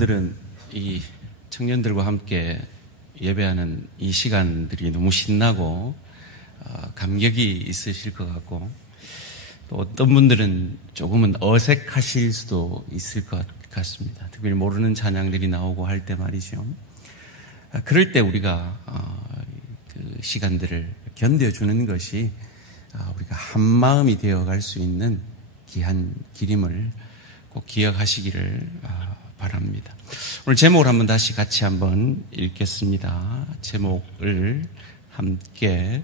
여러분들은 이 청년들과 함께 예배하는 이 시간들이 너무 신나고 감격이 있으실 것 같고, 또 어떤 분들은 조금은 어색하실 수도 있을 것 같습니다. 특별히 모르는 찬양들이 나오고 할 때 말이죠. 그럴 때 우리가 그 시간들을 견뎌주는 것이 우리가 한 마음이 되어갈 수 있는 귀한 길임을 꼭 기억하시기를 바랍니다. 오늘 제목을 한번 다시 같이 한번 읽겠습니다. 제목을 함께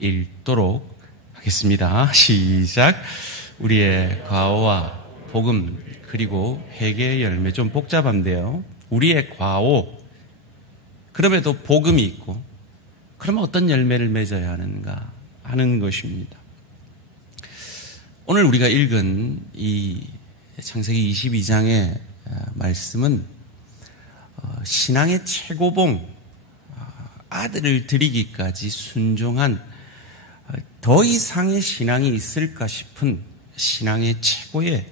읽도록 하겠습니다. 시작. 우리의 과오와 복음 그리고 회개의 열매. 좀 복잡한데요. 우리의 과오, 그럼에도 복음이 있고, 그러면 어떤 열매를 맺어야 하는가 하는 것입니다. 오늘 우리가 읽은 이 창세기 22장의 말씀은 신앙의 최고봉, 아들을 드리기까지 순종한 더 이상의 신앙이 있을까 싶은 신앙의 최고의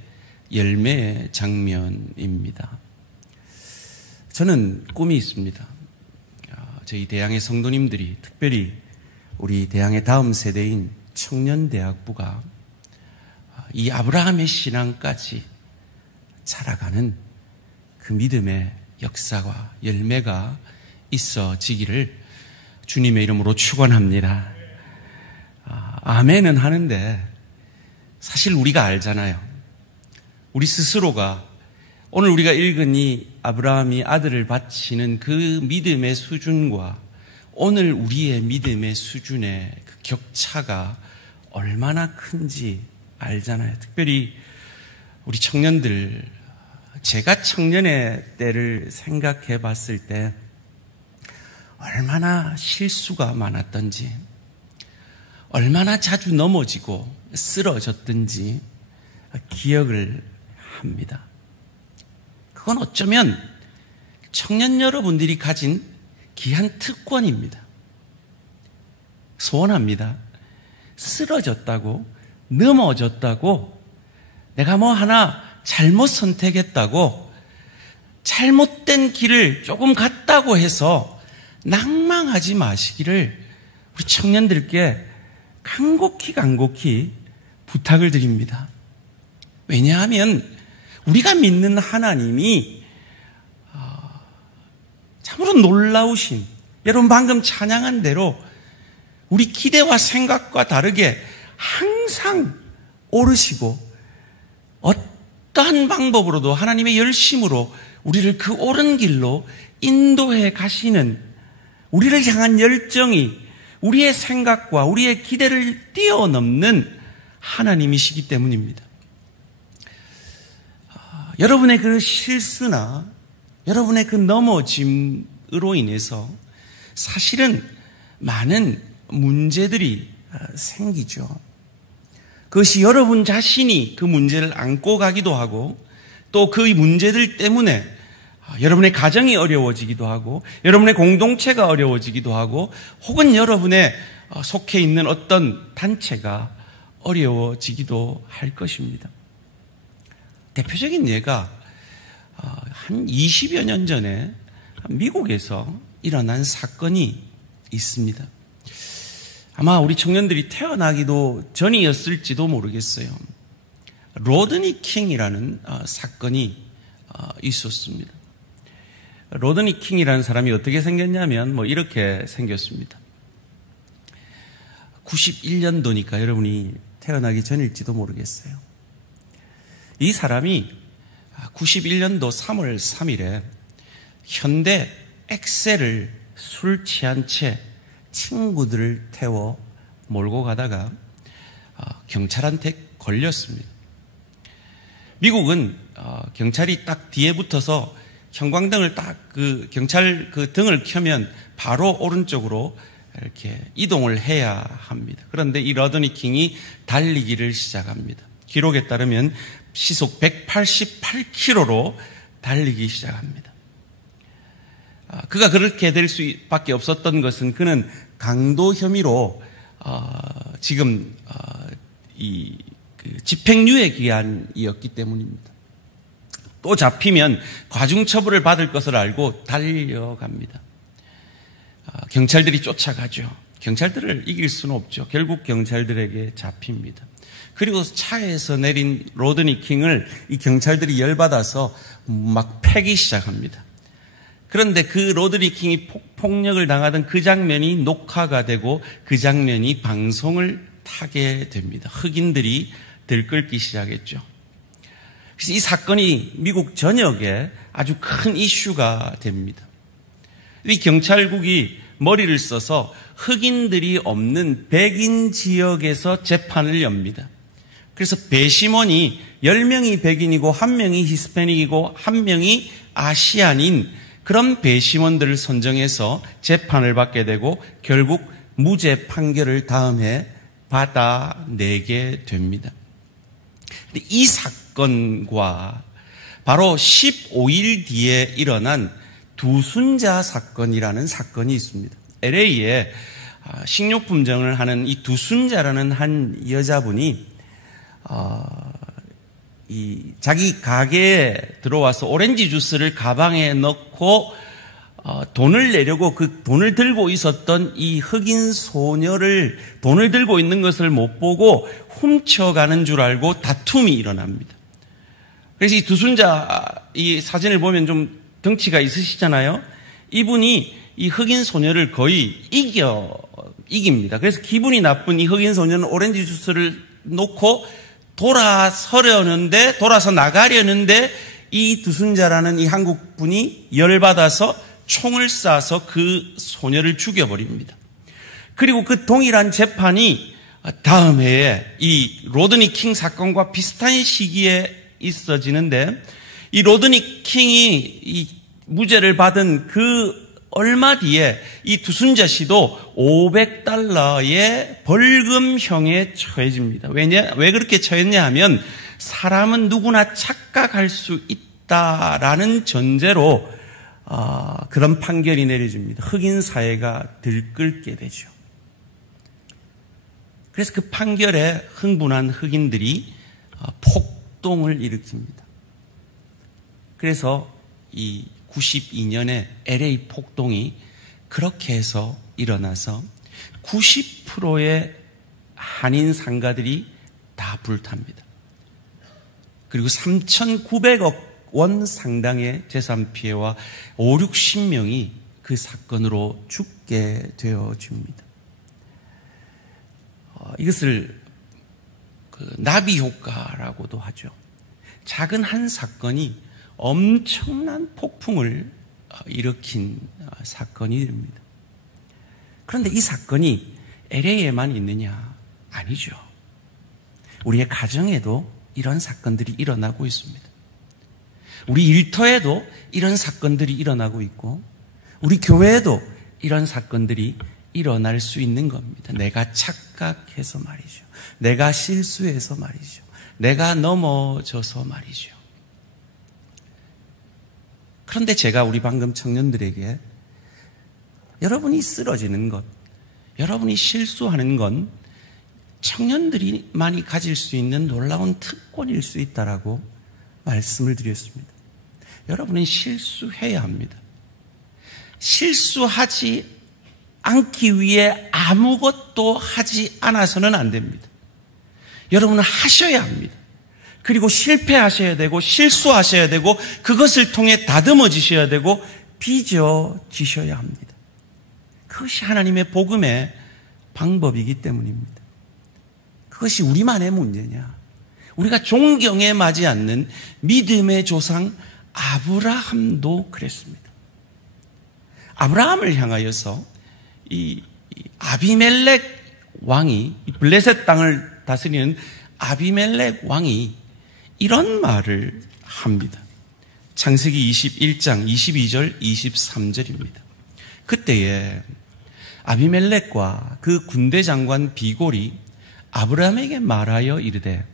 열매의 장면입니다. 저는 꿈이 있습니다. 저희 대양의 성도님들이, 특별히 우리 대양의 다음 세대인 청년대학부가 이 아브라함의 신앙까지 살아가는 그 믿음의 역사와 열매가 있어지기를 주님의 이름으로 축원합니다. 아멘은 하는데 사실 우리가 알잖아요. 우리 스스로가 오늘 우리가 읽은 이 아브라함이 아들을 바치는 그 믿음의 수준과 오늘 우리의 믿음의 수준의 그 격차가 얼마나 큰지 알잖아요. 특별히 우리 청년들, 제가 청년의 때를 생각해 봤을 때 얼마나 실수가 많았던지, 얼마나 자주 넘어지고 쓰러졌던지 기억을 합니다. 그건 어쩌면 청년 여러분들이 가진 귀한 특권입니다. 소원합니다. 쓰러졌다고, 넘어졌다고, 내가 뭐 하나 잘못 선택했다고, 잘못된 길을 조금 갔다고 해서 낭망하지 마시기를 우리 청년들께 간곡히 부탁을 드립니다. 왜냐하면 우리가 믿는 하나님이 참으로 놀라우신, 여러분 방금 찬양한 대로 우리 기대와 생각과 다르게 항상 오르시고 어떠한 방법으로도 하나님의 열심으로 우리를 그 옳은 길로 인도해 가시는, 우리를 향한 열정이 우리의 생각과 우리의 기대를 뛰어넘는 하나님이시기 때문입니다. 여러분의 그 실수나 여러분의 그 넘어짐으로 인해서 사실은 많은 문제들이 생기죠. 그것이 여러분 자신이 그 문제를 안고 가기도 하고, 또 그 문제들 때문에 여러분의 가정이 어려워지기도 하고, 여러분의 공동체가 어려워지기도 하고, 혹은 여러분의 속해 있는 어떤 단체가 어려워지기도 할 것입니다. 대표적인 예가 한 20여 년 전에 미국에서 일어난 사건이 있습니다. 아마 우리 청년들이 태어나기도 전이었을지도 모르겠어요. 로드니 킹이라는 사건이 있었습니다. 로드니 킹이라는 사람이 어떻게 생겼냐면 이렇게 생겼습니다. 91년도니까 여러분이 태어나기 전일지도 모르겠어요. 이 사람이 91년도 3월 3일에 현대 엑셀을 술 취한 채 친구들을 태워 몰고 가다가 경찰한테 걸렸습니다. 미국은 경찰이 딱 뒤에 붙어서 형광등을 딱 경찰 등을 켜면 바로 오른쪽으로 이렇게 이동을 해야 합니다. 그런데 이 로드니 킹이 달리기를 시작합니다. 기록에 따르면 시속 188km로 달리기 시작합니다. 그가 그렇게 될 수밖에 없었던 것은 그는 강도 혐의로 지금 집행유예 기한이었기 때문입니다. 또 잡히면 과중처벌을 받을 것을 알고 달려갑니다. 경찰들이 쫓아가죠. 경찰들을 이길 수는 없죠. 결국 경찰들에게 잡힙니다. 그리고 차에서 내린 로드니 킹을 이 경찰들이 열받아서 막 패기 시작합니다. 그런데 그 로드니 킹이 폭력을 당하던 그 장면이 녹화가 되고 그 장면이 방송을 타게 됩니다. 흑인들이 들끓기 시작했죠. 그래서 이 사건이 미국 전역에 아주 큰 이슈가 됩니다. 이 경찰국이 머리를 써서 흑인들이 없는 백인 지역에서 재판을 엽니다. 그래서 배심원이 10명이 백인이고 1명이 히스패닉이고 1명이 아시안인 그런 배심원들을 선정해서 재판을 받게 되고 결국 무죄 판결을 다음 해 받아내게 됩니다. 근데 이 사건과 바로 15일 뒤에 일어난 두순자 사건이라는 사건이 있습니다. LA에 식료품점을 하는 이 두순자라는 한 여자분이 자기 가게에 들어와서 오렌지 주스를 가방에 넣고 돈을 내려고 그 돈을 들고 있었던 이 흑인 소녀를 돈을 들고 있는 것을 못 보고 훔쳐가는 줄 알고 다툼이 일어납니다. 그래서 이 두순자 이 사진을 보면 좀 덩치가 있으시잖아요. 이분이 이 흑인 소녀를 거의 이깁니다. 그래서 기분이 나쁜 이 흑인 소녀는 오렌지 주스를 놓고 돌아서 나가려는데 이 두순자라는 이 한국 분이 열받아서 총을 쏴서 그 소녀를 죽여버립니다. 그리고 그 동일한 재판이 다음 해에 이 로드니 킹 사건과 비슷한 시기에 있어지는데 이 로드니 킹이 이 무죄를 받은 그 얼마 뒤에 이 두순자 씨도 $500의 벌금형에 처해집니다. 왜 그렇게 처했냐 하면 사람은 누구나 착각할 수 있다라는 전제로 그런 판결이 내려집니다. 흑인 사회가 들끓게 되죠. 그래서 그 판결에 흥분한 흑인들이 폭동을 일으킵니다. 그래서 이 92년에 LA 폭동이 그렇게 해서 일어나서 90%의 한인 상가들이 다 불탑니다. 그리고 3,900억 원 상당의 재산 피해와 50-60명이 그 사건으로 죽게 되어집니다. 이것을 나비 효과라고도 하죠. 작은 한 사건이 엄청난 폭풍을 일으킨 사건이 됩니다. 그런데 이 사건이 LA에만 있느냐? 아니죠. 우리의 가정에도 이런 사건들이 일어나고 있습니다. 우리 일터에도 이런 사건들이 일어나고 있고 우리 교회에도 이런 사건들이 일어날 수 있는 겁니다. 내가 착각해서 말이죠. 내가 실수해서 말이죠. 내가 넘어져서 말이죠. 그런데 제가 우리 방금 청년들에게 여러분이 쓰러지는 것, 여러분이 실수하는 건 청년들이만이 가질 수 있는 놀라운 특권일 수 있다라고 말씀을 드렸습니다. 여러분은 실수해야 합니다. 실수하지 않기 위해 아무것도 하지 않아서는 안 됩니다. 여러분은 하셔야 합니다. 그리고 실패하셔야 되고 실수하셔야 되고 그것을 통해 다듬어지셔야 되고 빚어지셔야 합니다. 그것이 하나님의 복음의 방법이기 때문입니다. 그것이 우리만의 문제냐? 우리가 존경에 맞지 않는 믿음의 조상 아브라함도 그랬습니다. 아브라함을 향하여서 이 아비멜렉 왕이 블레셋 땅을 다스리는 아비멜렉 왕이 이런 말을 합니다. 창세기 21장 22절 23절입니다. 그때에 아비멜렉과 그 군대 장관 비골이 아브라함에게 말하여 이르되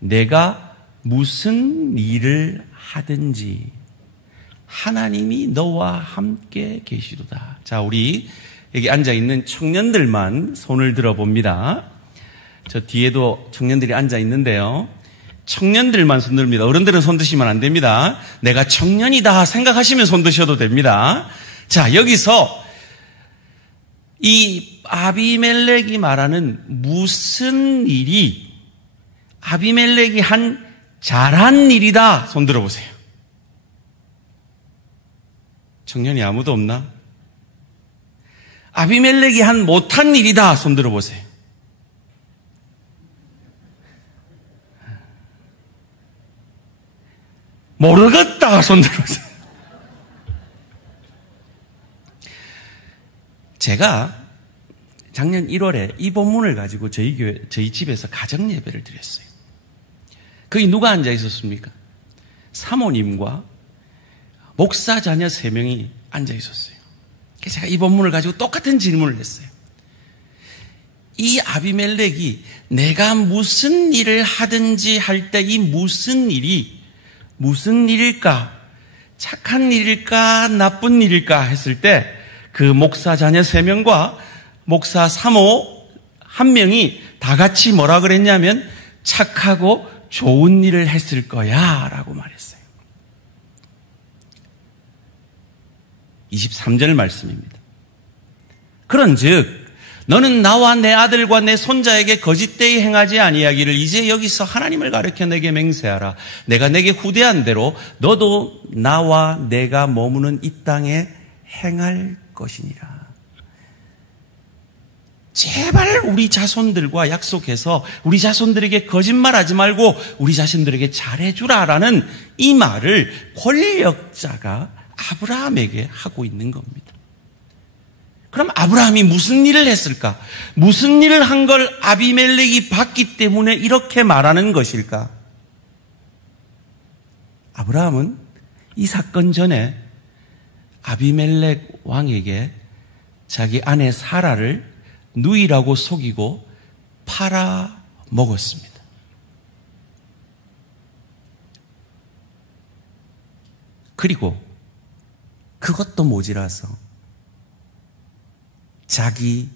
내가 무슨 일을 하든지 하나님이 너와 함께 계시도다. 자, 우리 여기 앉아있는 청년들만 손을 들어봅니다. 저 뒤에도 청년들이 앉아 있는데요. 청년들만 손듭니다. 어른들은 손드시면 안 됩니다. 내가 청년이다 생각하시면 손드셔도 됩니다. 자, 여기서 이 아비멜렉이 말하는 무슨 일이 아비멜렉이 한 잘한 일이다. 손 들어보세요. 청년이 아무도 없나? 아비멜렉이 한 못한 일이다. 손 들어보세요. 모르겠다. 손 들어보세요. 제가 작년 1월에 이 본문을 가지고 저희 집에서 가정 예배를 드렸어요. 거기 누가 앉아 있었습니까? 사모님과 목사 자녀 3명이 앉아 있었어요. 그래서 제가 이 본문을 가지고 똑같은 질문을 했어요. 이 아비멜렉이 내가 무슨 일을 하든지 할 때 이 무슨 일이 무슨 일일까? 착한 일일까? 나쁜 일일까? 했을 때 그 목사 자녀 3명과 목사 사모 1명이 다 같이 뭐라 그랬냐면 착하고 좋은 일을 했을 거야 라고 말했어요. 23절 말씀입니다. 그런즉 너는 나와 내 아들과 내 손자에게 거짓되이 행하지 아니하기를 이제 여기서 하나님을 가르쳐 내게 맹세하라. 내가 내게 후대한 대로 너도 나와 내가 머무는 이 땅에 행할 것이니라. 제발 우리 자손들과 약속해서 우리 자손들에게 거짓말하지 말고 우리 자신들에게 잘해주라라는 이 말을 권력자가 아브라함에게 하고 있는 겁니다. 그럼 아브라함이 무슨 일을 했을까? 무슨 일을 한 걸 아비멜렉이 봤기 때문에 이렇게 말하는 것일까? 아브라함은 이 사건 전에 아비멜렉 왕에게 자기 아내 사라를 누이라고 속이고 팔아 먹었습니다. 그리고 그것도 모자라서 자기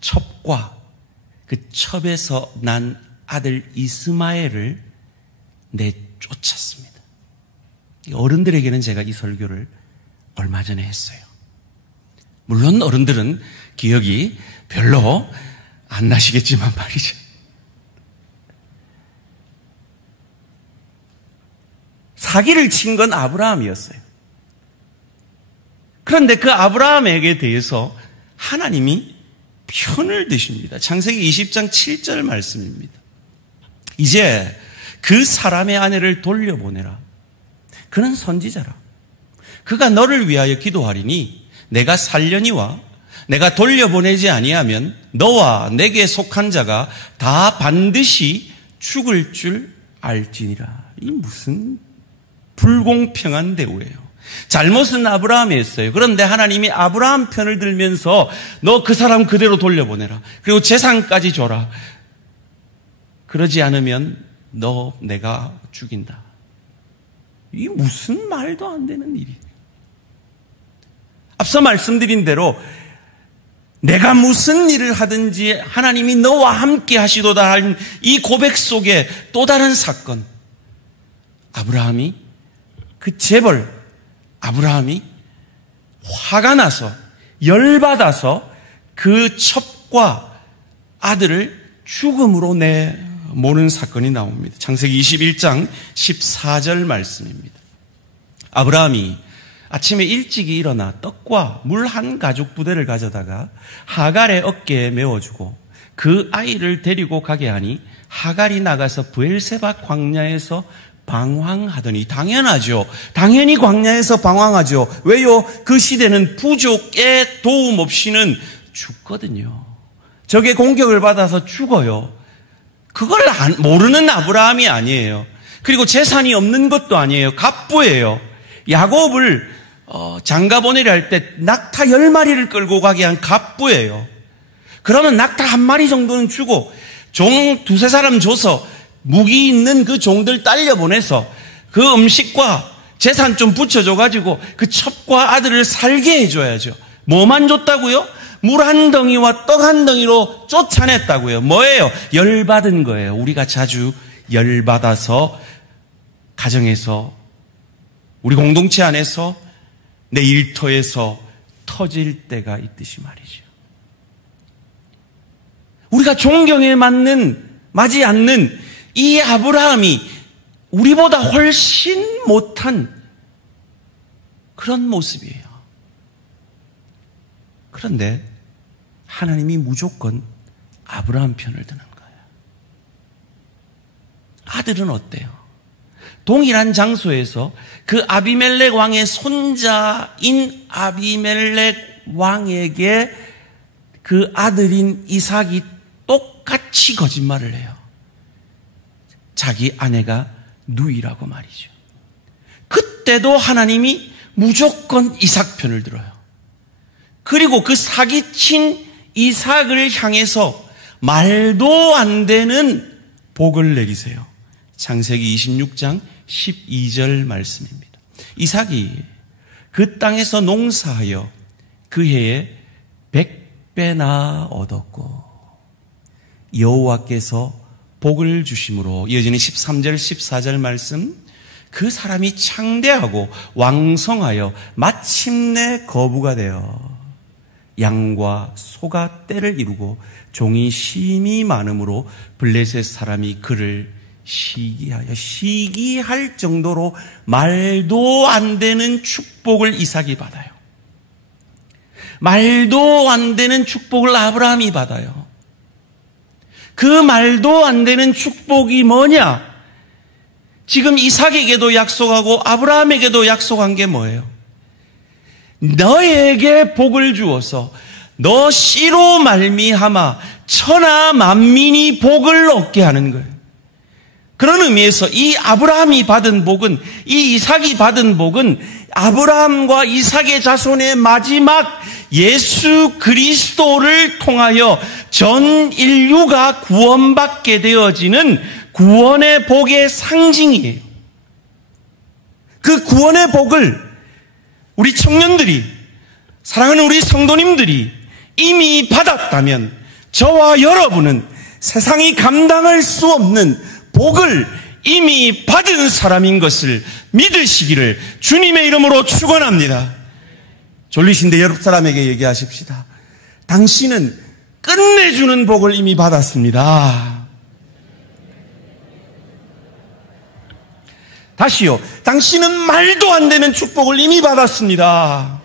첩과 그 첩에서 난 아들 이스마엘을 내쫓았습니다. 어른들에게는 제가 이 설교를 얼마 전에 했어요. 물론 어른들은 기억이 별로 안 나시겠지만 말이죠. 사기를 친 건 아브라함이었어요. 그런데 그 아브라함에게 대해서 하나님이 편을 드십니다. 창세기 20장 7절 말씀입니다. 이제 그 사람의 아내를 돌려보내라. 그는 선지자라. 그가 너를 위하여 기도하리니 내가 살려니와 내가 돌려보내지 아니하면 너와 내게 속한 자가 다 반드시 죽을 줄 알지니라. 이 무슨 불공평한 대우예요. 잘못은 아브라함이 했어요. 그런데 하나님이 아브라함 편을 들면서 너 그 사람 그대로 돌려보내라. 그리고 재산까지 줘라. 그러지 않으면 너 내가 죽인다. 이 무슨 말도 안 되는 일이에요. 앞서 말씀드린 대로 내가 무슨 일을 하든지 하나님이 너와 함께 하시도다 한 이 고백 속에 또 다른 사건. 아브라함이 그 재벌 아브라함이 화가 나서 열받아서 그 첩과 아들을 죽음으로 내모는 사건이 나옵니다. 창세기 21장 14절 말씀입니다. 아브라함이 아침에 일찍이 일어나 떡과 물 한 가죽 부대를 가져다가 하갈의 어깨에 메워주고 그 아이를 데리고 가게 하니 하갈이 나가서 브엘세바 광야에서 방황하더니. 당연하죠. 당연히 광야에서 방황하죠. 왜요? 그 시대는 부족의 도움 없이는 죽거든요. 적의 공격을 받아서 죽어요. 그걸 모르는 아브라함이 아니에요. 그리고 재산이 없는 것도 아니에요. 갑부예요. 야곱을 장가 보내려 할 때 낙타 10마리를 끌고 가게 한 갑부예요. 그러면 낙타 1마리 정도는 주고 종 2-3사람 줘서 무기 있는 그 종들 딸려 보내서 그 음식과 재산 좀 붙여줘가지고 그 첩과 아들을 살게 해줘야죠. 뭐만 줬다고요? 물 한 덩이와 떡 한 덩이로 쫓아냈다고요. 뭐예요? 열받은 거예요. 우리가 자주 열받아서 가정에서, 우리 공동체 안에서, 내 일터에서 터질 때가 있듯이 말이죠. 우리가 존경에 맞지 않는 이 아브라함이 우리보다 훨씬 못한 그런 모습이에요. 그런데 하나님이 무조건 아브라함 편을 드는 거예요. 아들은 어때요? 동일한 장소에서 그 아비멜렉 왕의 손자인 아비멜렉 왕에게 그 아들인 이삭이 똑같이 거짓말을 해요. 자기 아내가 누이라고 말이죠. 그때도 하나님이 무조건 이삭 편을 들어요. 그리고 그 사기친 이삭을 향해서 말도 안 되는 복을 내리세요. 창세기 26장 12절 말씀입니다. 이삭이 그 땅에서 농사하여 그 해에 100배나 얻었고 여호와께서 복을 주심으로, 이어지는 13절 14절 말씀, 그 사람이 창대하고 왕성하여 마침내 거부가 되어 양과 소가 떼를 이루고 종이 심히 많음으로 블레셋 사람이 그를 시기할 정도로 말도 안 되는 축복을 이삭이 받아요. 말도 안 되는 축복을 아브라함이 받아요. 그 말도 안 되는 축복이 뭐냐? 지금 이삭에게도 약속하고 아브라함에게도 약속한 게 뭐예요? 너에게 복을 주어서 너 씨로 말미암아 천하 만민이 복을 얻게 하는 거예요. 그런 의미에서 이 아브라함이 받은 복은, 이 이삭이 받은 복은 아브라함과 이삭의 자손의 마지막 예수 그리스도를 통하여 전 인류가 구원받게 되어지는 구원의 복의 상징이에요. 그 구원의 복을 우리 청년들이, 사랑하는 우리 성도님들이 이미 받았다면 저와 여러분은 세상이 감당할 수 없는 복을 이미 받은 사람인 것을 믿으시기를 주님의 이름으로 축원합니다. 졸리신데 옆 사람에게 얘기하십시다. 당신은 끝내주는 복을 이미 받았습니다. 다시요. 당신은 말도 안 되는 축복을 이미 받았습니다.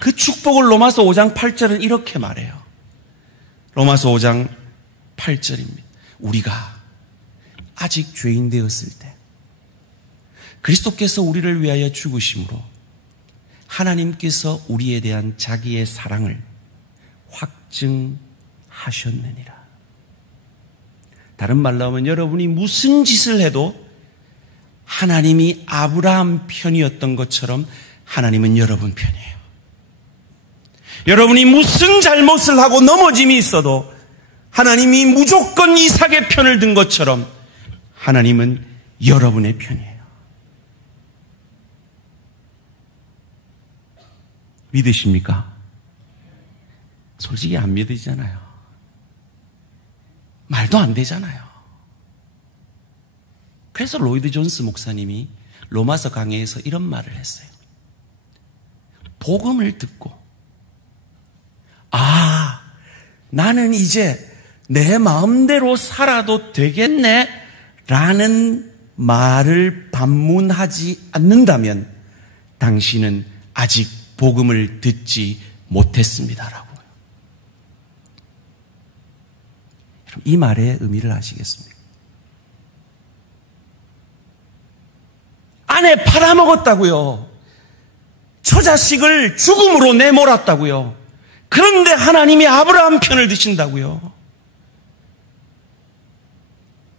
그 축복을 로마서 5장 8절은 이렇게 말해요. 로마서 5장 8절입니다. 우리가 아직 죄인 되었을 때 그리스도께서 우리를 위하여 죽으심으로 하나님께서 우리에 대한 자기의 사랑을 확증하셨느니라. 다른 말로 하면 여러분이 무슨 짓을 해도 하나님이 아브라함 편이었던 것처럼 하나님은 여러분 편이에요. 여러분이 무슨 잘못을 하고 넘어짐이 있어도 하나님이 무조건 이삭의 편을 든 것처럼 하나님은 여러분의 편이에요. 믿으십니까? 솔직히 안 믿으시잖아요. 말도 안 되잖아요. 그래서 로이드 존스 목사님이 로마서 강해에서 이런 말을 했어요. 복음을 듣고 나는 이제 내 마음대로 살아도 되겠네 라는 말을 반문하지 않는다면 당신은 아직 복음을 듣지 못했습니다라고요. 이 말의 의미를 아시겠습니까? 아내 팔아먹었다고요. 처자식을 죽음으로 내몰았다고요. 그런데 하나님이 아브라함 편을 드신다고요.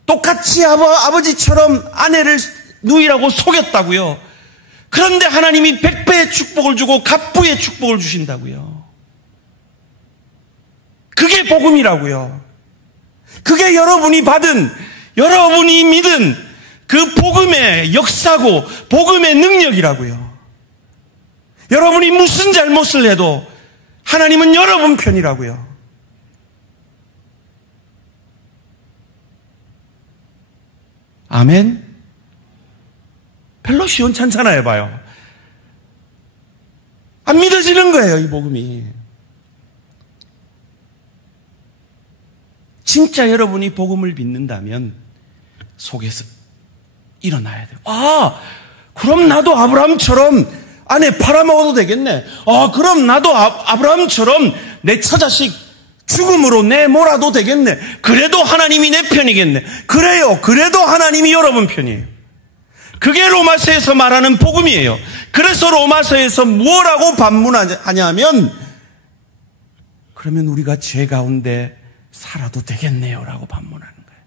똑같이 아버지처럼 아내를 누이라고 속였다고요. 그런데 하나님이 100배의 축복을 주고 갑부의 축복을 주신다고요. 그게 복음이라고요. 그게 여러분이 받은, 여러분이 믿은 그 복음의 역사고 복음의 능력이라고요. 여러분이 무슨 잘못을 해도 하나님은 여러분 편이라고요. 아멘? 별로 시원찮잖아요, 봐요. 안 믿어지는 거예요, 이 복음이. 진짜 여러분이 복음을 믿는다면 속에서 일어나야 돼요. 아, 그럼 나도 아브라함처럼 아내 팔아먹어도 되겠네. 아, 그럼 나도 아브라함처럼 내 처자식 죽음으로 내몰아도 되겠네. 그래도 하나님이 내 편이겠네. 그래요. 그래도 하나님이 여러분 편이에요. 그게 로마서에서 말하는 복음이에요. 그래서 로마서에서 무엇라고 반문하냐면, 그러면 우리가 죄 가운데 살아도 되겠네요 라고 반문하는 거예요.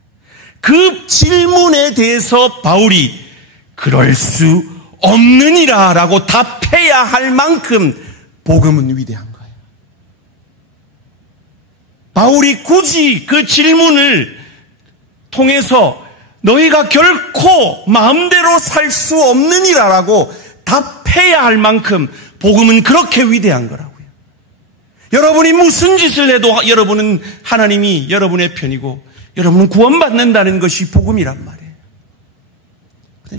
그 질문에 대해서 바울이 그럴 수 없느니라 라고 답해야 할 만큼 복음은 위대한 거예요. 바울이 굳이 그 질문을 통해서 너희가 결코 마음대로 살 수 없느니라 라고 답해야 할 만큼 복음은 그렇게 위대한 거라고요. 여러분이 무슨 짓을 해도 여러분은 하나님이 여러분의 편이고 여러분은 구원받는다는 것이 복음이란 말이에요.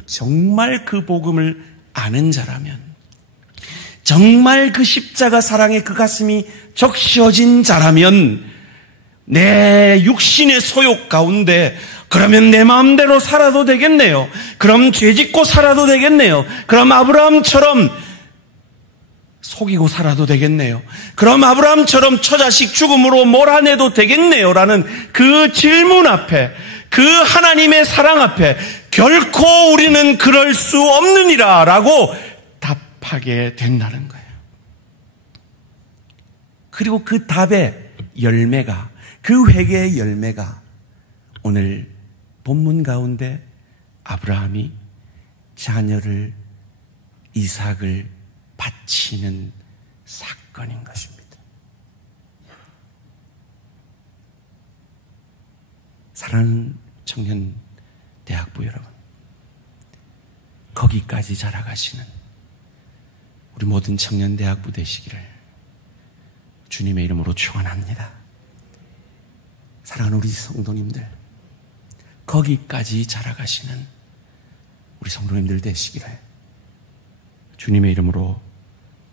정말 그 복음을 아는 자라면, 정말 그 십자가 사랑에 그 가슴이 적셔진 자라면 내 육신의 소욕 가운데 그러면 내 마음대로 살아도 되겠네요. 그럼 죄짓고 살아도 되겠네요. 그럼 아브라함처럼 속이고 살아도 되겠네요. 그럼 아브라함처럼 처자식 죽음으로 몰아내도 되겠네요 라는 그 질문 앞에, 그 하나님의 사랑 앞에 결코 우리는 그럴 수 없느니라 라고 답하게 된다는 거예요. 그리고 그 답의 열매가, 그 회개의 열매가 오늘 본문 가운데 아브라함이 자녀를 이삭을 바치는 사건인 것입니다. 사랑하는 청년 대학부 여러분, 거기까지 자라가시는 우리 모든 청년 대학부 되시기를 주님의 이름으로 축원합니다. 사랑하는 우리 성도님들, 거기까지 자라가시는 우리 성도님들 되시기를 주님의 이름으로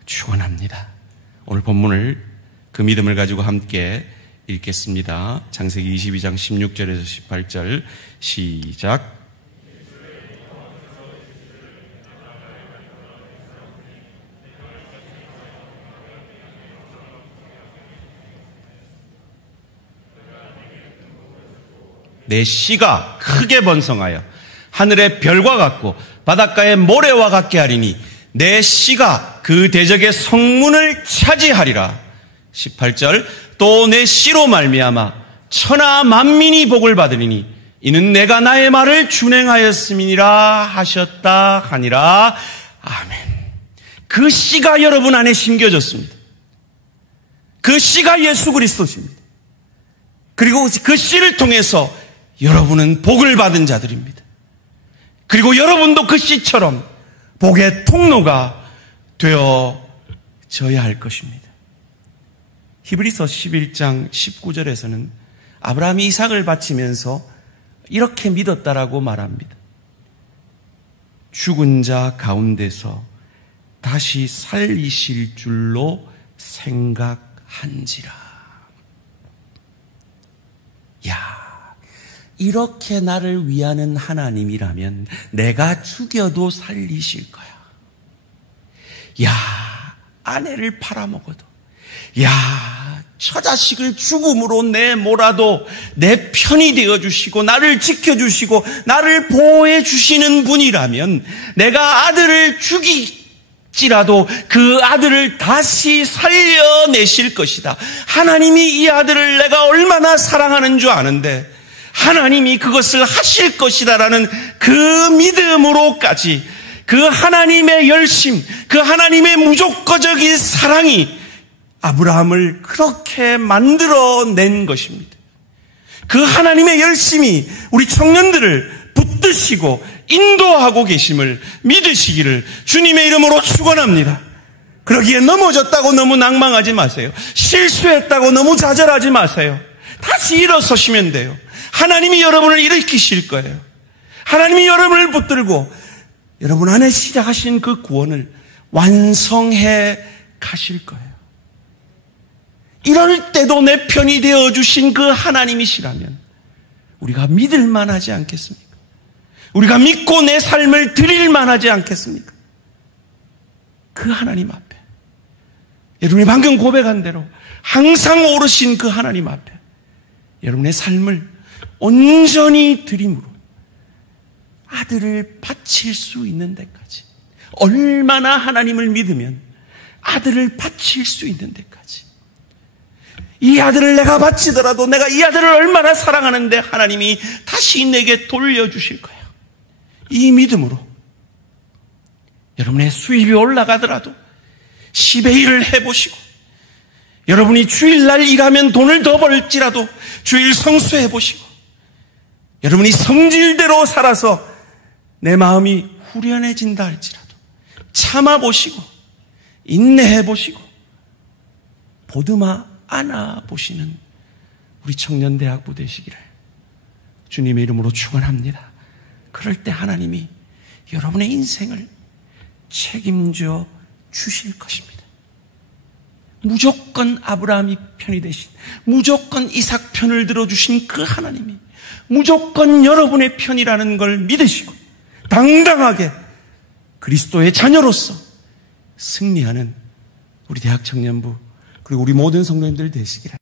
축원합니다. 오늘 본문을 그 믿음을 가지고 함께 읽겠습니다. 창세기 22장 16절에서 18절 시작. 내 씨가 크게 번성하여 하늘의 별과 같고 바닷가의 모래와 같게 하리니 내 씨가 그 대적의 성문을 차지하리라. 18절 또 내 씨로 말미암아 천하 만민이 복을 받으리니 이는 내가 나의 말을 준행하였음이니라 하셨다 하니라. 아멘. 그 씨가 여러분 안에 심겨졌습니다. 그 씨가 예수 그리스도십니다. 그리고 그 씨를 통해서 여러분은 복을 받은 자들입니다. 그리고 여러분도 그 씨처럼 복의 통로가 되어져야 할 것입니다. 히브리서 11장 19절에서는 아브라함이 이삭을 바치면서 이렇게 믿었다라고 말합니다. 죽은 자 가운데서 다시 살리실 줄로 생각한지라. 야, 이렇게 나를 위하는 하나님이라면 내가 죽여도 살리실 거야. 야, 아내를 팔아먹어도, 야, 처자식을 죽음으로 내몰아도 내 편이 되어주시고 나를 지켜주시고 나를 보호해 주시는 분이라면 내가 아들을 죽일지라도 그 아들을 다시 살려내실 것이다. 하나님이 이 아들을 내가 얼마나 사랑하는 줄 아는데 하나님이 그것을 하실 것이다라는 그 믿음으로까지 그 하나님의 열심, 그 하나님의 무조건적인 사랑이 아브라함을 그렇게 만들어낸 것입니다. 그 하나님의 열심이 우리 청년들을 붙드시고 인도하고 계심을 믿으시기를 주님의 이름으로 축원합니다. 그러기에 넘어졌다고 너무 낭망하지 마세요. 실수했다고 너무 좌절하지 마세요. 다시 일어서시면 돼요. 하나님이 여러분을 일으키실 거예요. 하나님이 여러분을 붙들고 여러분 안에 시작하신 그 구원을 완성해 가실 거예요. 이럴 때도 내 편이 되어주신 그 하나님이시라면 우리가 믿을 만하지 않겠습니까? 우리가 믿고 내 삶을 드릴 만하지 않겠습니까? 그 하나님 앞에, 여러분이 방금 고백한 대로 항상 오르신 그 하나님 앞에 여러분의 삶을 온전히 드림으로 아들을 바칠 수 있는 데까지, 얼마나 하나님을 믿으면 아들을 바칠 수 있는 데까지, 이 아들을 내가 바치더라도 내가 이 아들을 얼마나 사랑하는데 하나님이 다시 내게 돌려주실 거예요. 이 믿음으로 여러분의 수입이 올라가더라도 10의 1을 해보시고, 여러분이 주일날 일하면 돈을 더 벌지라도 주일 성수해보시고, 여러분이 성질대로 살아서 내 마음이 후련해진다 할지라도 참아보시고 인내해보시고 보듬어 안아보시는 우리 청년대학부 되시기를 주님의 이름으로 축원합니다. 그럴 때 하나님이 여러분의 인생을 책임져 주실 것입니다. 무조건 아브라함이 편이 되신, 무조건 이삭 편을 들어주신 그 하나님이 무조건 여러분의 편이라는 걸 믿으시고 당당하게 그리스도의 자녀로서 승리하는 우리 대학 청년부 그리고 우리 모든 성도님들 되시기를